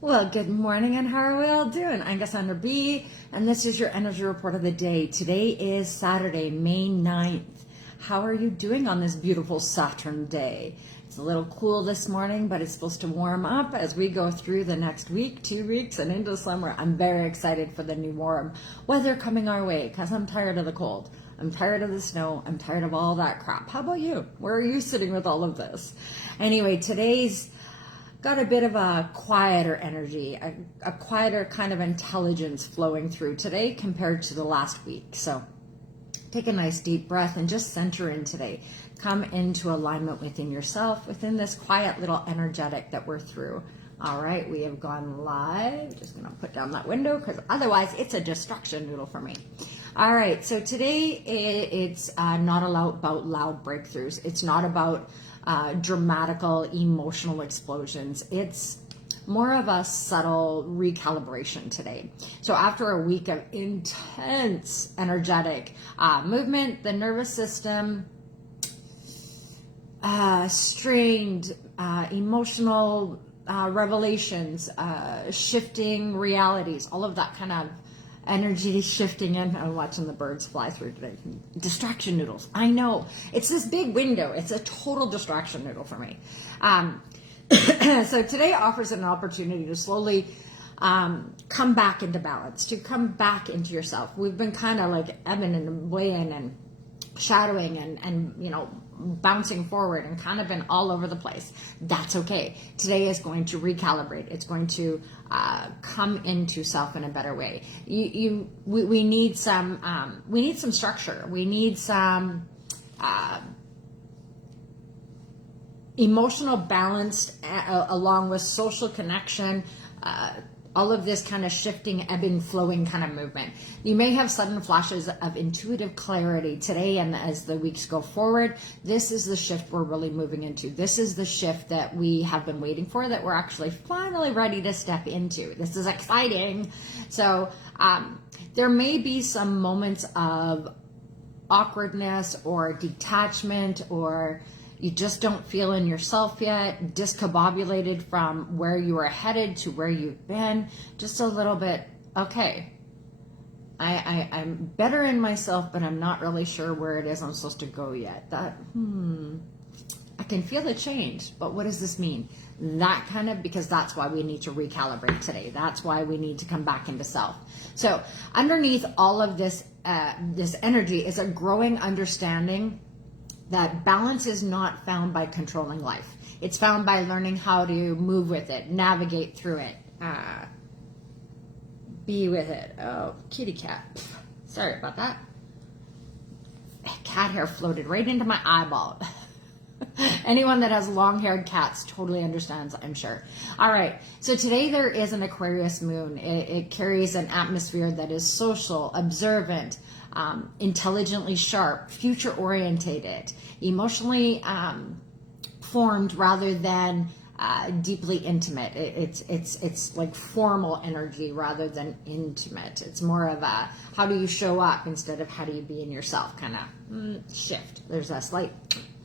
Well, good morning, and how are we all doing? I'm Cassandra B, and this is your energy report of the day. Today is Saturday, May 9th. How are you doing on this beautiful Saturn day? It's a little cool this morning, but it's supposed to warm up as we go through the next week, 2 weeks, and into summer. I'm very excited for the new warm weather coming our way because I'm tired of the cold. I'm tired of the snow. I'm tired of all that crap. How about you? Where are you sitting with all of this? Anyway, today's got a bit of a quieter energy, a quieter kind of intelligence flowing through today compared to the last week. So take a nice deep breath and just center in today. Come into alignment within yourself, within this quiet little energetic that we're through. All right, we have gone live. Just gonna put down that window because otherwise it's a distraction noodle for me. All right, so today it's not about loud breakthroughs. It's not about dramatical emotional explosions. It's more of a subtle recalibration today. So after a week of intense energetic movement, the nervous system, strained emotional revelations, shifting realities, all of that kind of energy shifting in. I'm watching the birds fly through today. Distraction noodles. I know. It's this big window. It's a total distraction noodle for me. So today offers an opportunity to slowly come back into balance, to come back into yourself. We've been kind of like ebbing and weighing and shadowing and you know, bouncing forward and kind of been all over the place. That's okay. Today is going to recalibrate. It's going to come into self in a better way. We need some structure. We need some emotional balance along with social connection. All of this kind of shifting, ebbing, flowing kind of movement. You may have sudden flashes of intuitive clarity today, and as the weeks go forward, this is the shift we're really moving into. This is the shift that we have been waiting for, that we're actually finally ready to step into. This is exciting. So there may be some moments of awkwardness or detachment, or you just don't feel in yourself yet, discombobulated from where you are headed to where you've been, just a little bit, okay, I'm better in myself, but I'm not really sure where it is I'm supposed to go yet. I can feel the change, but what does this mean? That kind of, because that's why we need to recalibrate today. That's why we need to come back into self. So underneath all of this, this energy is a growing understanding that balance is not found by controlling life. It's found by learning how to move with it, navigate through it, be with it. Oh, kitty cat. Sorry about that. Cat hair floated right into my eyeball. Anyone that has long-haired cats totally understands, I'm sure. All right, so today there is an Aquarius moon. It carries an atmosphere that is social, observant, intelligently sharp, future-orientated, emotionally formed rather than deeply intimate. It's like formal energy rather than intimate. It's more of a how do you show up instead of how do you be in yourself kind of shift. There's a slight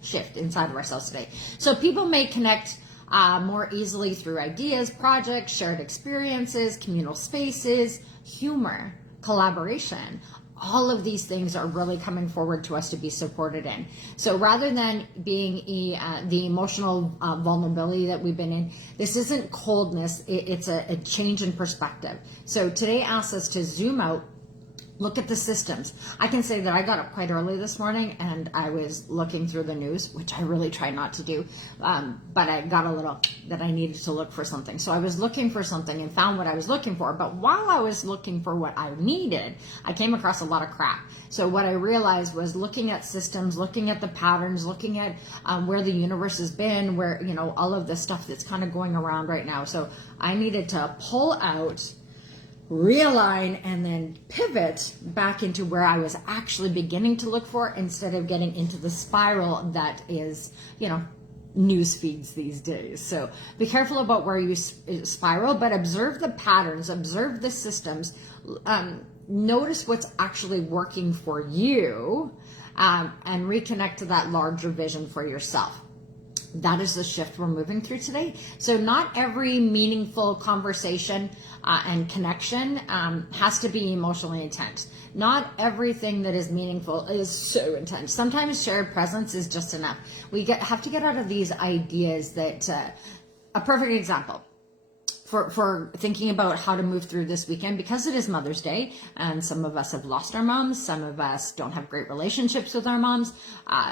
shift inside of ourselves today. So people may connect more easily through ideas, projects, shared experiences, communal spaces, humor, collaboration. All of these things are really coming forward to us to be supported in. So rather than being the emotional vulnerability that we've been in, this isn't coldness, it's a change in perspective. So today asks us to zoom out, look at the systems. I can say that I got up quite early this morning and I was looking through the news, which I really try not to do, but I got a little that I needed to look for something. So I was looking for something and found what I was looking for. But while I was looking for what I needed, I came across a lot of crap. So what I realized was looking at systems, looking at the patterns, looking at where the universe has been, where, you know, all of the stuff that's kind of going around right now. So I needed to pull out, realign, and then pivot back into where I was actually beginning to look for, instead of getting into the spiral that is, you know, news feeds these days. So be careful about where you spiral, but observe the patterns, observe the systems, notice what's actually working for you, and reconnect to that larger vision for yourself. That is the shift we're moving through today. So not every meaningful conversation and connection has to be emotionally intense. Not everything that is meaningful is so intense. Sometimes shared presence is just enough. We have to get out of these ideas that, a perfect example, for thinking about how to move through this weekend, because it is Mother's Day and some of us have lost our moms. Some of us don't have great relationships with our moms.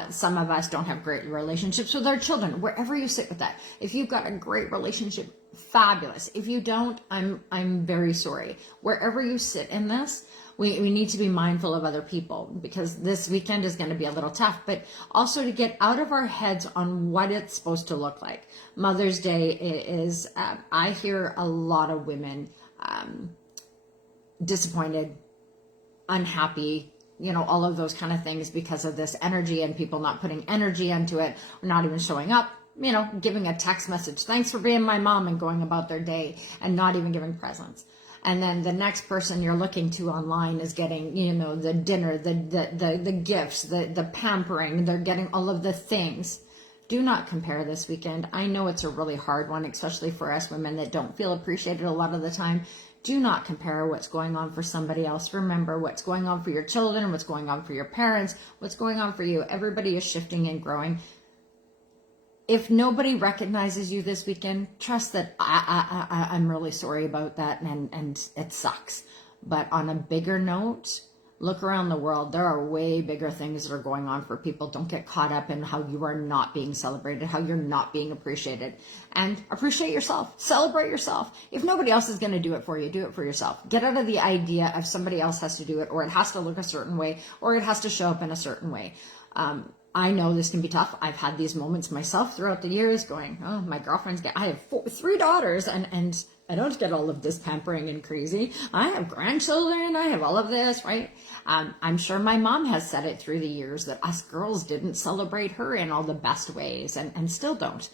Some of us don't have great relationships with our children. Wherever you sit with that, if you've got a great relationship, fabulous. If you don't, I'm very sorry. Wherever you sit in this, we need to be mindful of other people, because this weekend is going to be a little tough, but also to get out of our heads on what it's supposed to look like. Mother's Day is, I hear a lot of women disappointed, unhappy, all of those kind of things because of this energy and people not putting energy into it, or not even showing up, giving a text message, thanks for being my mom, and going about their day and not even giving presents. And then the next person you're looking to online is getting, the dinner, the gifts, the pampering. They're getting all of the things. Do not compare this weekend. I know it's a really hard one, especially for us women that don't feel appreciated a lot of the time. Do not compare what's going on for somebody else. Remember what's going on for your children, what's going on for your parents, what's going on for you. Everybody is shifting and growing. If nobody recognizes you this weekend, trust that I'm really sorry about that, and it sucks. But on a bigger note, look around the world. There are way bigger things that are going on for people. Don't get caught up in how you are not being celebrated, how you're not being appreciated. And appreciate yourself. Celebrate yourself. If nobody else is going to do it for you, do it for yourself. Get out of the idea of somebody else has to do it, or it has to look a certain way, or it has to show up in a certain way. I know this can be tough. I've had these moments myself throughout the years going, oh, my girlfriend's I have 3 daughters and I don't get all of this pampering and crazy. I have grandchildren. I have all of this, right? I'm sure my mom has said it through the years that us girls didn't celebrate her in all the best ways, and still don't.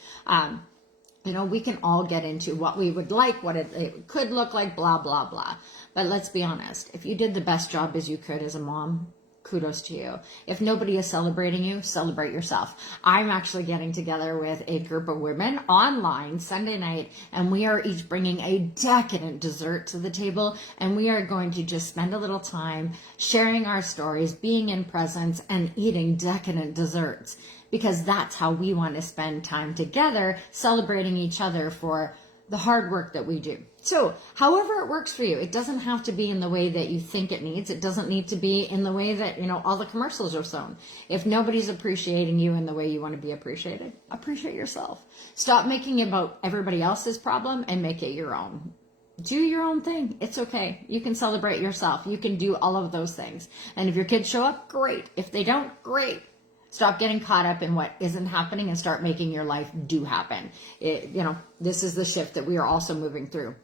We can all get into what we would like, what it could look like, blah, blah, blah. But let's be honest. If you did the best job as you could as a mom, kudos to you. If nobody is celebrating you, celebrate yourself. I'm actually getting together with a group of women online Sunday night, and we are each bringing a decadent dessert to the table, and we are going to just spend a little time sharing our stories, being in presence, and eating decadent desserts, because that's how we want to spend time together, celebrating each other for the hard work that we do. So however it works for you, it doesn't have to be in the way that you think it needs. It doesn't need to be in the way that, all the commercials are shown. If nobody's appreciating you in the way you want to be appreciated, appreciate yourself. Stop making it about everybody else's problem and make it your own. Do your own thing. It's okay. You can celebrate yourself. You can do all of those things. And if your kids show up, great. If they don't, great. Stop getting caught up in what isn't happening and start making your life do happen. This is the shift that we are also moving through.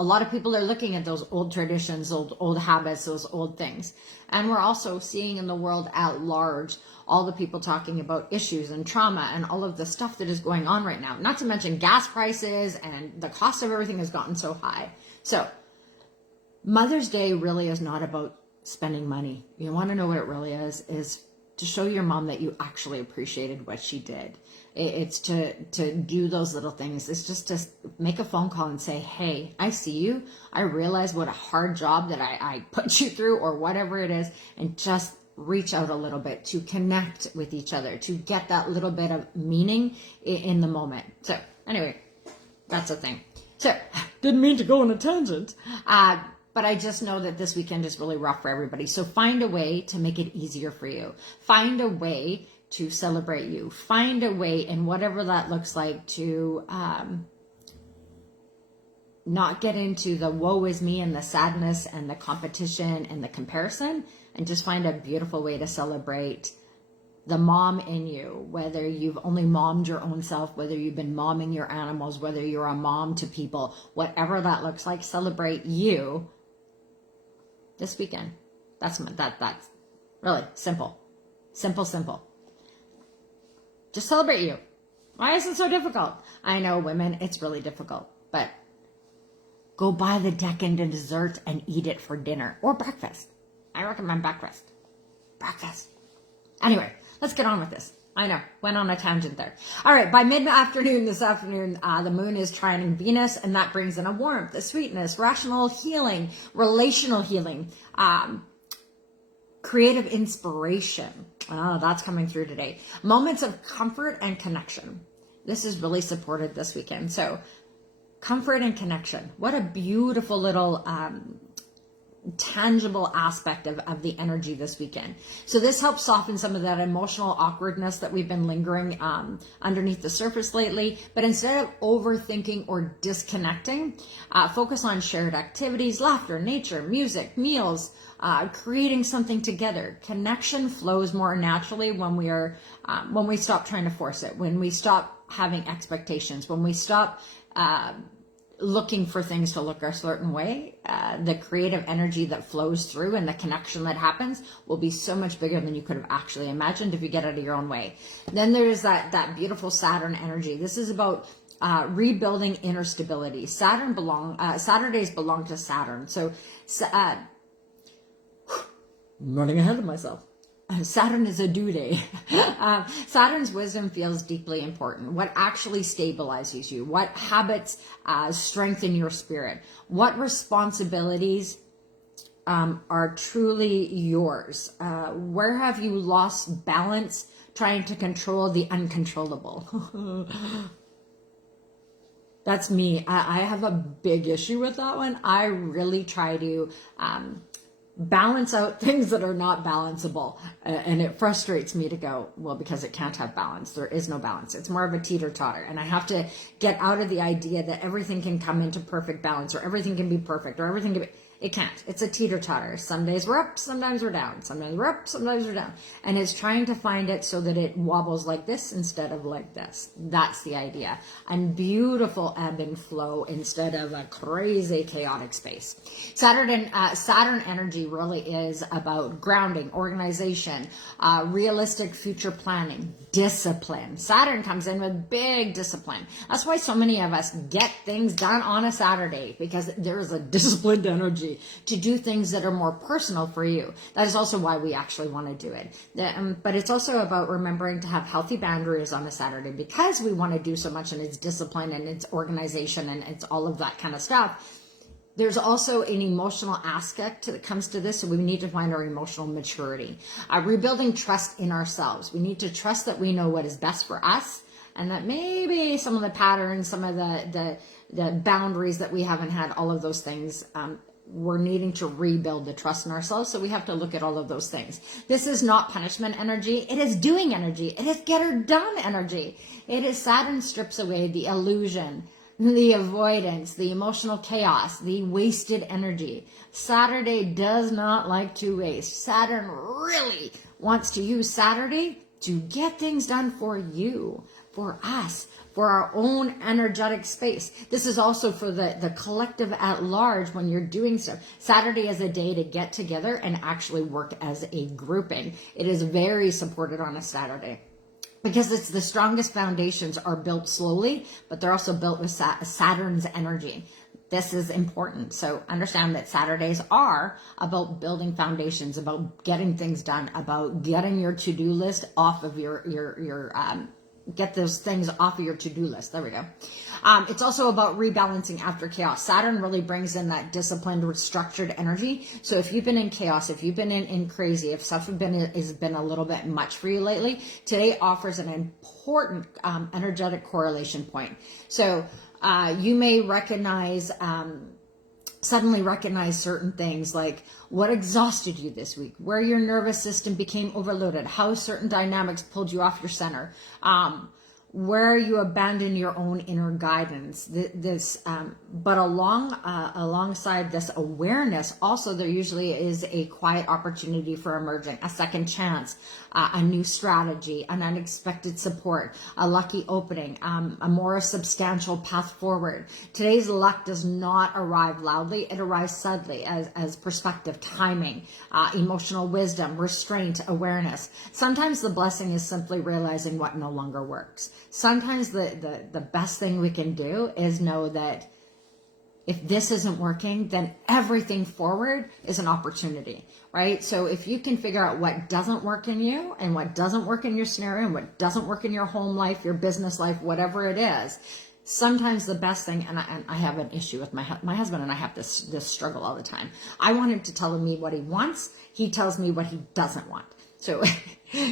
A lot of people are looking at those old traditions, old habits, those old things. And we're also seeing in the world at large, all the people talking about issues and trauma and all of the stuff that is going on right now. Not to mention gas prices, and the cost of everything has gotten so high. So Mother's Day really is not about spending money. You want to know what it really is to show your mom that you actually appreciated what she did. It's to do those little things. It's just to make a phone call and say, hey, I see you. I realize what a hard job that I put you through, or whatever it is, and just reach out a little bit to connect with each other, to get that little bit of meaning in the moment. So anyway, that's a thing. So didn't mean to go on a tangent. But I just know that this weekend is really rough for everybody. So find a way to make it easier for you. Find a way to celebrate you. Find a way, in whatever that looks like, to not get into the woe is me and the sadness and the competition and the comparison, and just find a beautiful way to celebrate the mom in you, whether you've only mommed your own self, whether you've been momming your animals, whether you're a mom to people, whatever that looks like, celebrate you this weekend. That's really simple. Simple. Just celebrate you. Why is it so difficult? I know, women, it's really difficult, but go buy the decadent dessert and eat it for dinner or breakfast. I recommend breakfast. Anyway, let's get on with this. I know, went on a tangent there. All right, by mid-afternoon this afternoon, the moon is trining Venus, and that brings in a warmth, a sweetness, rational healing, relational healing, creative inspiration. Oh, that's coming through today. Moments of comfort and connection. This is really supported this weekend. So comfort and connection. What a beautiful little tangible aspect of the energy this weekend. So this helps soften some of that emotional awkwardness that we've been lingering underneath the surface lately. But instead of overthinking or disconnecting, focus on shared activities, laughter, nature, music, meals, creating something together. Connection flows more naturally when we stop trying to force it, when we stop having expectations, when we stop looking for things to look a certain way. The creative energy that flows through and the connection that happens will be so much bigger than you could have actually imagined if you get out of your own way. Then there's that beautiful Saturn energy. This is about rebuilding inner stability. Saturdays belong to Saturn. So I'm running ahead of myself. Saturn is a due day. Saturn's wisdom feels deeply important. What actually stabilizes you? What habits strengthen your spirit? What responsibilities are truly yours? Where have you lost balance trying to control the uncontrollable? That's me. I have a big issue with that one. I really try to balance out things that are not balanceable. And it frustrates me to go, well, because it can't have balance. There is no balance. It's more of a teeter-totter. And I have to get out of the idea that everything can come into perfect balance or everything can be perfect or everything can be... It can't. It's a teeter-totter. Some days we're up, sometimes we're down. Sometimes we're up, sometimes we're down. And it's trying to find it so that it wobbles like this instead of like this. That's the idea. And beautiful ebb and flow instead of a crazy chaotic space. Saturn energy really is about grounding, organization, realistic future planning, discipline. Saturn comes in with big discipline. That's why so many of us get things done on a Saturday, because there is a disciplined energy to do things that are more personal for you. That is also why we actually want to do it. But it's also about remembering to have healthy boundaries on a Saturday, because we want to do so much and it's discipline and it's organization and it's all of that kind of stuff. There's also an emotional aspect that comes to this, so we need to find our emotional maturity. Rebuilding trust in ourselves. We need to trust that we know what is best for us, and that maybe some of the patterns, some of the boundaries that we haven't had, all of those things, we're needing to rebuild the trust in ourselves. So we have to look at all of those things. This is not punishment energy. It is doing energy. It is get her done energy. It is Saturn strips away the illusion, the avoidance, the emotional chaos, the wasted energy. Saturday does not like to waste. Saturn really wants to use Saturday to get things done for you, for us, for our own energetic space. This is also for the collective at large when you're doing stuff. Saturday is a day to get together and actually work as a grouping. It is very supported on a Saturday, because it's the strongest foundations are built slowly, but they're also built with Saturn's energy. This is important. So understand that Saturdays are about building foundations, about getting things done, about getting your to-do list off of get those things off of your to-do list. There we go. It's also about rebalancing after chaos. Saturn really brings in that disciplined, structured energy. So if you've been in chaos, if you've been in crazy, if stuff has been a little bit much for you lately, today offers an important energetic correlation point. So you may suddenly recognize certain things, like what exhausted you this week, where your nervous system became overloaded, how certain dynamics pulled you off your center, where you abandon your own inner guidance. But alongside this awareness, also there usually is a quiet opportunity for emerging, a second chance, a new strategy, an unexpected support, a lucky opening, a more substantial path forward. Today's luck does not arrive loudly. It arrives subtly as perspective, timing, emotional wisdom, restraint, awareness. Sometimes the blessing is simply realizing what no longer works. Sometimes the best thing we can do is know that if this isn't working, then everything forward is an opportunity, right? So if you can figure out what doesn't work in you and what doesn't work in your scenario and what doesn't work in your home life, your business life, whatever it is, sometimes the best thing, and I have an issue with my husband, and I have this struggle all the time. I want him to tell me what he wants. He tells me what he doesn't want. So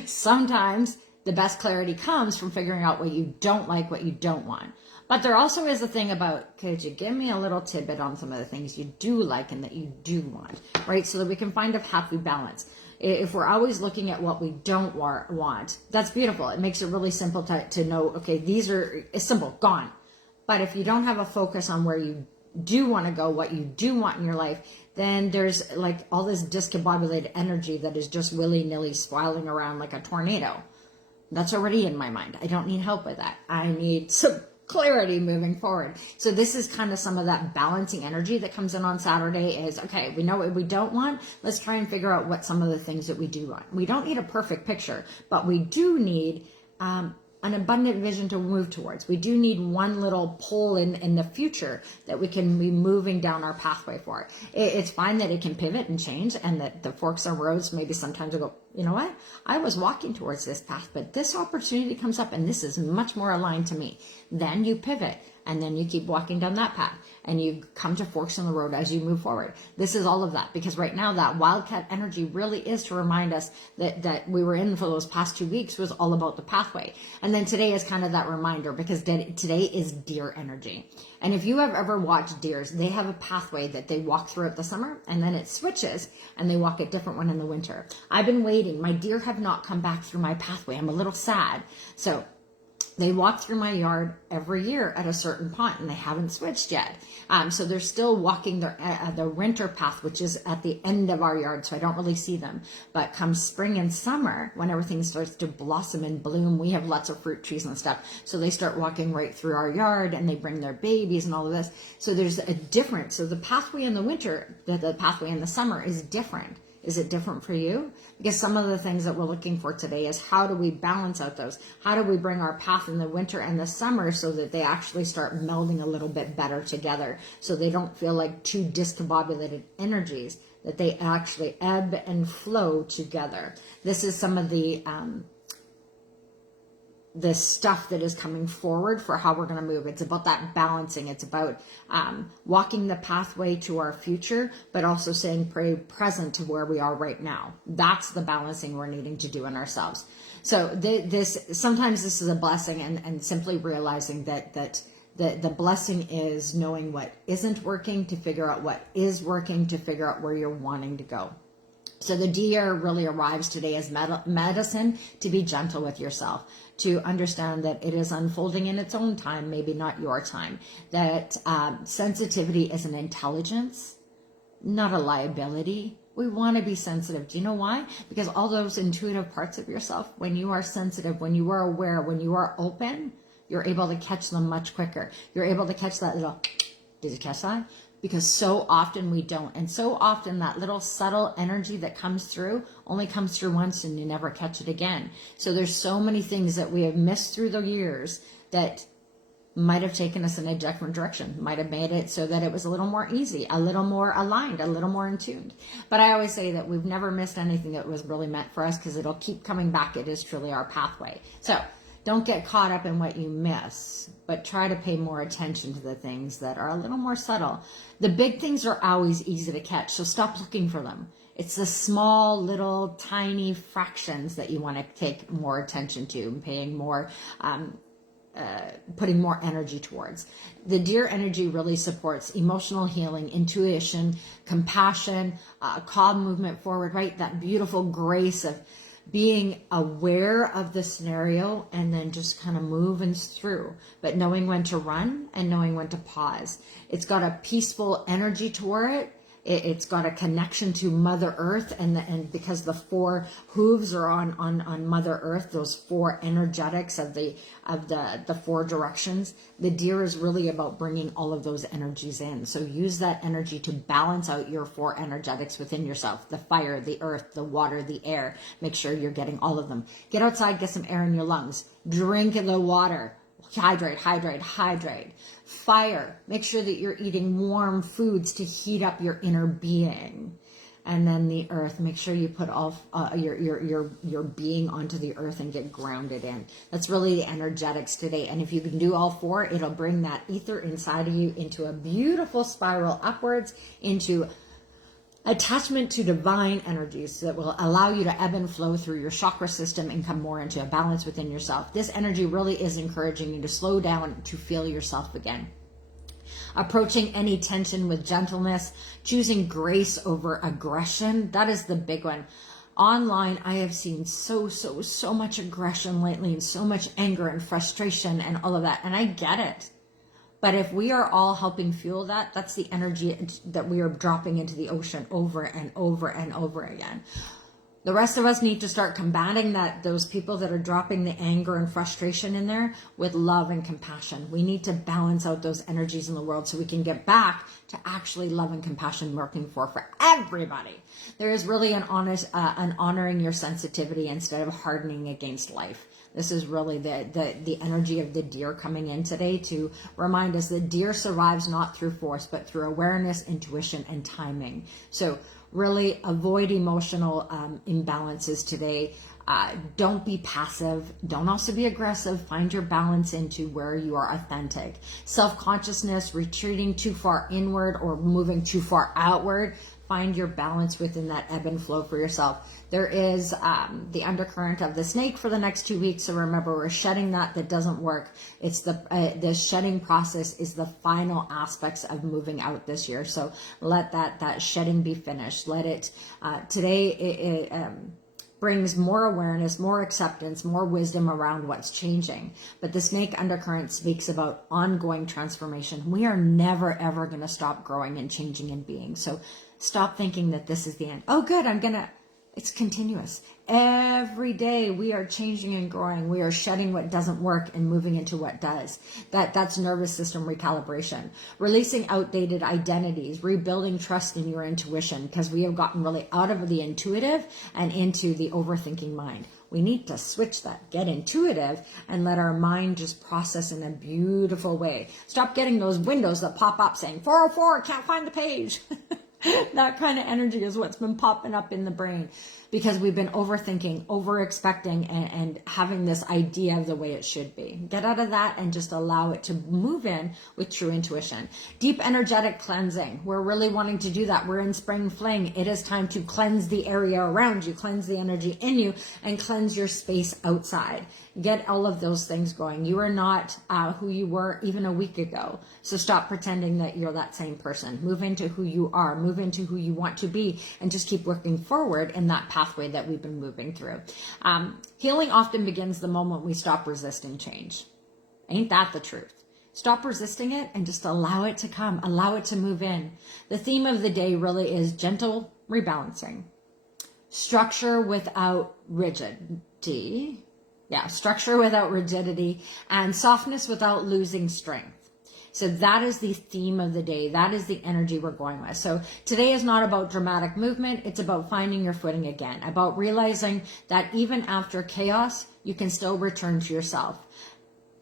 sometimes the best clarity comes from figuring out what you don't like, what you don't want. But there also is a thing about, could you give me a little tidbit on some of the things you do like and that you do want, right? So that we can find a happy balance. If we're always looking at what we don't want, that's beautiful. It makes it really simple to know, okay, these are, it's simple, gone. But if you don't have a focus on where you do want to go, what you do want in your life, then there's like all this discombobulated energy that is just willy-nilly swirling around like a tornado. That's already in my mind. I don't need help with that. I need some clarity moving forward. So this is kind of some of that balancing energy that comes in on Saturday is, okay, we know what we don't want. Let's try and figure out what some of the things that we do want. We don't need a perfect picture, but we do need an abundant vision to move towards. We do need one little pull in the future that we can be moving down our pathway for. It's fine that it can pivot and change, and that the forks of roads maybe sometimes will go, you know what? I was walking towards this path, but this opportunity comes up and this is much more aligned to me. Then you pivot and then you keep walking down that path and you come to forks in the road as you move forward. This is all of that, because right now that wildcat energy really is to remind us that we were in for those past 2 weeks was all about the pathway. And then today is kind of that reminder, because today is deer energy. And if you have ever watched deers, they have a pathway that they walk throughout the summer, and then it switches and they walk a different one in the winter. I've been waiting. My deer have not come back through my pathway. I'm a little sad. So they walk through my yard every year at a certain point, and they haven't switched yet. So they're still walking their winter path, which is at the end of our yard, so I don't really see them. But come spring and summer, when everything starts to blossom and bloom, we have lots of fruit trees and stuff. So they start walking right through our yard, and they bring their babies and all of this. So there's a difference. So the pathway in the winter, the pathway in the summer is different. Is it different for you? Because some of the things that we're looking for today is, how do we balance out those? How do we bring our path in the winter and the summer so that they actually start melding a little bit better together, so they don't feel like two discombobulated energies, that they actually ebb and flow together. This is some of the stuff that is coming forward for how we're going to move. It's about that balancing. It's about walking the pathway to our future, but also staying present to where we are right now. That's the balancing we're needing to do in ourselves. So sometimes this is a blessing, and simply realizing that the blessing is knowing what isn't working to figure out what is working, to figure out where you're wanting to go. So the deer really arrives today as medicine to be gentle with yourself, to understand that it is unfolding in its own time, maybe not your time, that sensitivity is an intelligence, not a liability. We want to be sensitive. Do you know why? Because all those intuitive parts of yourself, when you are sensitive, when you are aware, when you are open, you're able to catch them much quicker. You're able to catch that little, did you catch that? Because so often we don't. And so often that little subtle energy that comes through only comes through once, and you never catch it again. So there's so many things that we have missed through the years that might have taken us in a different direction, might have made it so that it was a little more easy, a little more aligned, a little more in tune. But I always say that we've never missed anything that was really meant for us, because it'll keep coming back. It is truly our pathway. So don't get caught up in what you miss, but try to pay more attention to the things that are a little more subtle. The big things are always easy to catch, so stop looking for them. It's the small, little, tiny fractions that you want to take more attention to and paying more, putting more energy towards. The deer energy really supports emotional healing, intuition, compassion, calm movement forward, right? That beautiful grace of being aware of the scenario and then just kind of moving through, but knowing when to run and knowing when to pause. It's got a peaceful energy toward it. It's got a connection to Mother Earth, and because the four hooves are on Mother Earth, those four energetics of the four directions, the deer is really about bringing all of those energies in. So use that energy to balance out your four energetics within yourself: the fire, the earth, the water, the air. Make sure you're getting all of them. Get outside, get some air in your lungs. Drink the water. hydrate, hydrate, hydrate. Fire, make sure that you're eating warm foods to heat up your inner being. And then the earth, make sure you put all your being onto the earth and get grounded in. That's really the energetics today. And if you can do all four, it'll bring that ether inside of you into a beautiful spiral upwards into attachment to divine energies that will allow you to ebb and flow through your chakra system and come more into a balance within yourself. This energy really is encouraging you to slow down, to feel yourself again. Approaching any tension with gentleness, choosing grace over aggression. That is the big one. Online, I have seen so much aggression lately and so much anger and frustration and all of that. And I get it. But if we are all helping fuel that, that's the energy that we are dropping into the ocean over and over and over again. The rest of us need to start combating those people that are dropping the anger and frustration in there with love and compassion. We need to balance out those energies in the world so we can get back to actually love and compassion working for everybody. There is really an honoring your sensitivity instead of hardening against life. This is really the energy of the deer coming in today to remind us that deer survives not through force, but through awareness, intuition, and timing. So really avoid emotional imbalances today. Don't be passive. Don't also be aggressive. Find your balance into where you are authentic. Self-consciousness, retreating too far inward or moving too far outward. Find your balance within that ebb and flow for yourself. There is the undercurrent of the snake for the next 2 weeks. So remember, we're shedding that doesn't work. It's the shedding process is the final aspects of moving out this year. So let that shedding be finished. Let it, today it brings more awareness, more acceptance, more wisdom around what's changing. But the snake undercurrent speaks about ongoing transformation. We are never, ever going to stop growing and changing and being. So stop thinking that this is the end. Oh, good. It's continuous. Every day we are changing and growing. We are shedding what doesn't work and moving into what does. That's nervous system recalibration. Releasing outdated identities, rebuilding trust in your intuition, because we have gotten really out of the intuitive and into the overthinking mind. We need to switch that, get intuitive, and let our mind just process in a beautiful way. Stop getting those windows that pop up saying, 404, can't find the page. That kind of energy is what's been popping up in the brain because we've been overthinking, over-expecting, and having this idea of the way it should be. Get out of that and just allow it to move in with true intuition. Deep energetic cleansing. We're really wanting to do that. We're in spring fling. It is time to cleanse the area around you, cleanse the energy in you, and cleanse your space outside. Get all of those things going. You are not who you were even a week ago. So stop pretending that you're that same person. Move into who you are. Move into who you want to be and just keep working forward in that pathway that we've been moving through. Healing often begins the moment we stop resisting change. Ain't that the truth? Stop resisting it and just allow it to come. Allow it to move in. The theme of the day really is gentle rebalancing. Structure without rigidity. Yeah, structure without rigidity and softness without losing strength. So that is the theme of the day. That is the energy we're going with. So today is not about dramatic movement. It's about finding your footing again, about realizing that even after chaos, you can still return to yourself.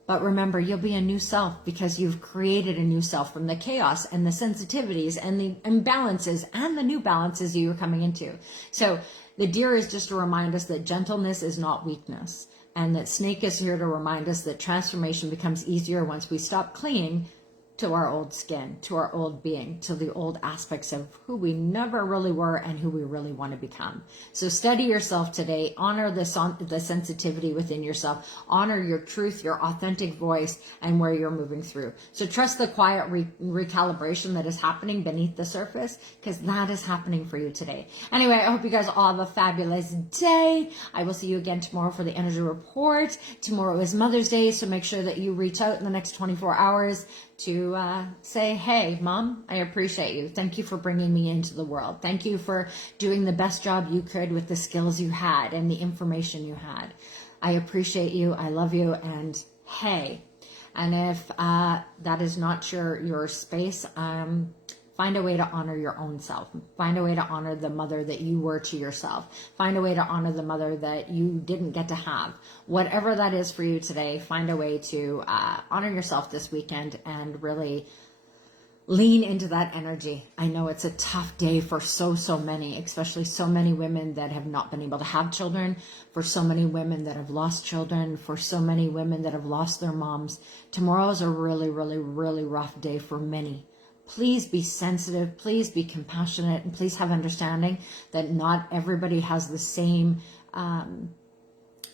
But remember, you'll be a new self because you've created a new self from the chaos and the sensitivities and the imbalances and the new balances you're coming into. So the deer is just to remind us that gentleness is not weakness. And that snake is here to remind us that transformation becomes easier once we stop clinging to our old skin, to our old being, to the old aspects of who we never really were and who we really want to become. So steady yourself today. Honor the sensitivity within yourself. Honor your truth, your authentic voice, and where you're moving through. So trust the quiet recalibration that is happening beneath the surface, because that is happening for you today. Anyway, I hope you guys all have a fabulous day. I will see you again tomorrow for the energy report. Tomorrow is Mother's Day, so make sure that you reach out in the next 24 hours to say, hey, Mom, I appreciate you. Thank you for bringing me into the world. Thank you for doing the best job you could with the skills you had and the information you had. I appreciate you. I love you. And hey, and if that is not your space, Find a way to honor your own self. Find a way to honor the mother that you were to yourself. Find a way to honor the mother that you didn't get to have. Whatever that is for you today, find a way to honor yourself this weekend and really lean into that energy. I know it's a tough day for so many, especially so many women that have not been able to have children, for so many women that have lost children, for so many women that have lost their moms. Tomorrow is a really rough day for many. Please be sensitive, please be compassionate, and please have understanding that not everybody has the same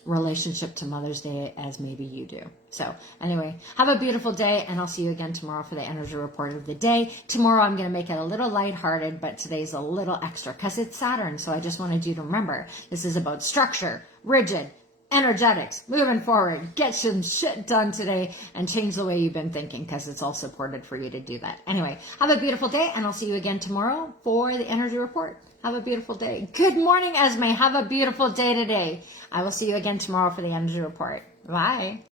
relationship to Mother's Day as maybe you do. So anyway, have a beautiful day, and I'll see you again tomorrow for the energy report of the day. Tomorrow I'm going to make it a little lighthearted, but today's a little extra because it's Saturn. So I just wanted you to remember this is about structure, rigid, energetics, moving forward. Get some shit done today and change the way you've been thinking, because it's all supported for you to do that. Anyway, have a beautiful day, and I'll see you again tomorrow for the energy report. Have a beautiful day. Good morning, Esme. Have a beautiful day today. I will see you again tomorrow for the energy report. Bye.